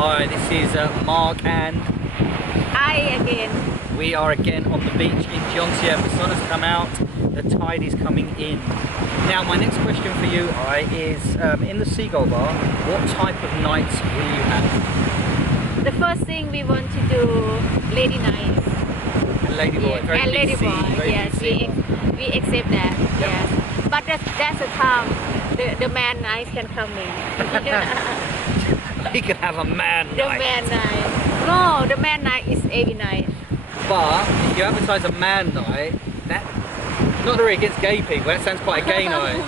Hi, this is Mark and I again. we are again on the beach in Jomtein. The sun has come out, the tide is coming in. Now my next question for you is in the Seagull Bar, what type of nights will you have? The first thing we want to do, lady nights. And lady boy, Yeah, very and lady PC, boy. very Yes, PC. we accept that. Yep. Yes, but that's the time the man night can come in. We can have a man The night. man night. No, the man night is every night. But if you advertise a man night, that not really against gay people. That sounds quite a gay night.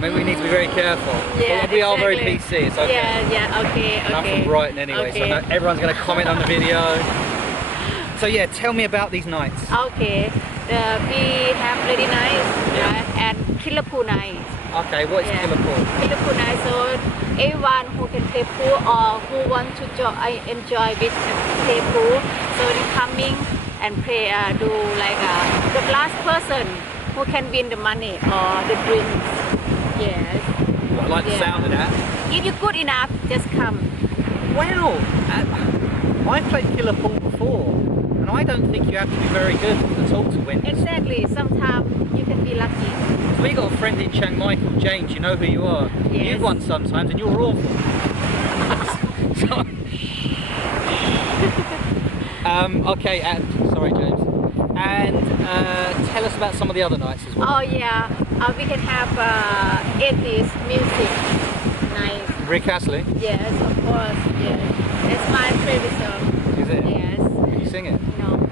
Maybe we need to be very careful. Yeah, But we are very exactly. PC. It's okay. Yeah, okay, And I'm okay. from Brighton anyway, so I know everyone's going to comment on the video. So yeah, tell me about these nights. Okay, we have lady night, right, and killer pool night. Okay, what is killer pool? Killer pool night, so everyone who can play pool or who want to enjoy with play pool, so they coming and play, do like the last person who can win the money or the drinks. Yes. I like the sound of that. If you're good enough, just come. Wow, I played killer pool before, and I don't think you have to be very good at all to win. Exactly. Sometimes you can be lucky. So we got a friend in Chiang Mai called James. You know who you are. Yes. You've won sometimes, and you're awful. So, okay, and sorry, James. And tell us about some of the other nights as well. Oh yeah, we can have 80s music night. Rick Astley, Yes, of course. Yes, it's my favorite song. is it? Yes. Can you sing it? No.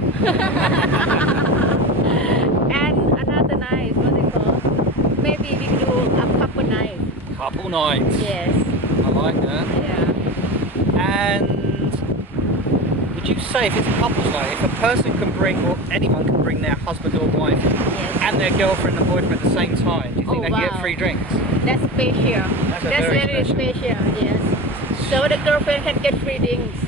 And another night, what they call? Maybe we can do a couple night. Couple nights. Yes. I like that. Yeah. And would you say if it's a couple's night, if a person can bring, or anyone can bring their husband or wife Yes. and their girlfriend and boyfriend at the same time, do you think Oh, they can get wow. free drinks? That's special. That's That's very very special. Yes. So the girlfriend can get free drinks.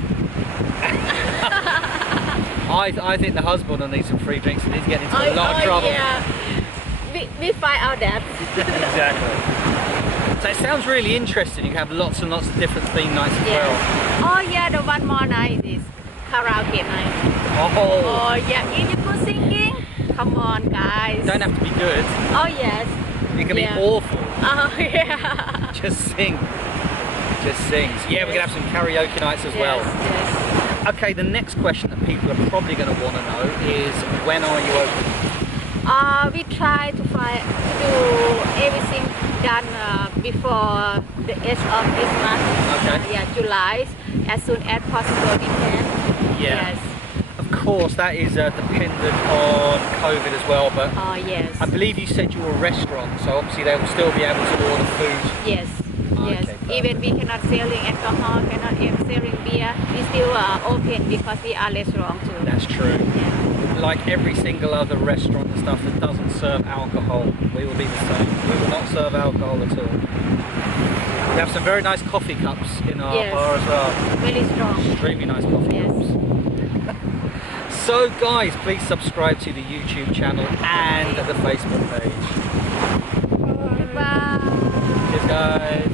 I think the husband will need some free drinks and he's getting into a lot of trouble. Yeah. We find out that. Exactly. So it sounds really interesting. You can have lots and lots of different theme nights as Yes. well. Oh yeah, the one more night is karaoke night. Oh, Oh yeah, if you go singing, come on guys. you don't have to be good. Oh yes. You can Yeah. be awful. Oh yeah. Just sing. Just sing. So yeah, we're going to have some karaoke nights as well. Yes. Okay, the next question that people are probably going to want to know is when are you open? We try to do everything done before the end of this month. Okay. Yeah, July. As soon as possible we can. Yeah. Yes. Of course, that is dependent on COVID as well, but Oh yes. I believe you said you were a restaurant, so obviously they will still be able to order food. Yes. Okay, Yes. perfect. Even we cannot selling alcohol, cannot even selling beer. We still are open because we are restaurant too. That's true. Yeah. Like every single other restaurant and stuff that doesn't serve alcohol, we will be the same. We will not serve alcohol at all. We have some very nice coffee cups in our Yes. bar as well. Very strong. Extremely nice coffee Yes. cups. So guys, please subscribe to the YouTube channel and the Facebook page. Bye. Cheers guys.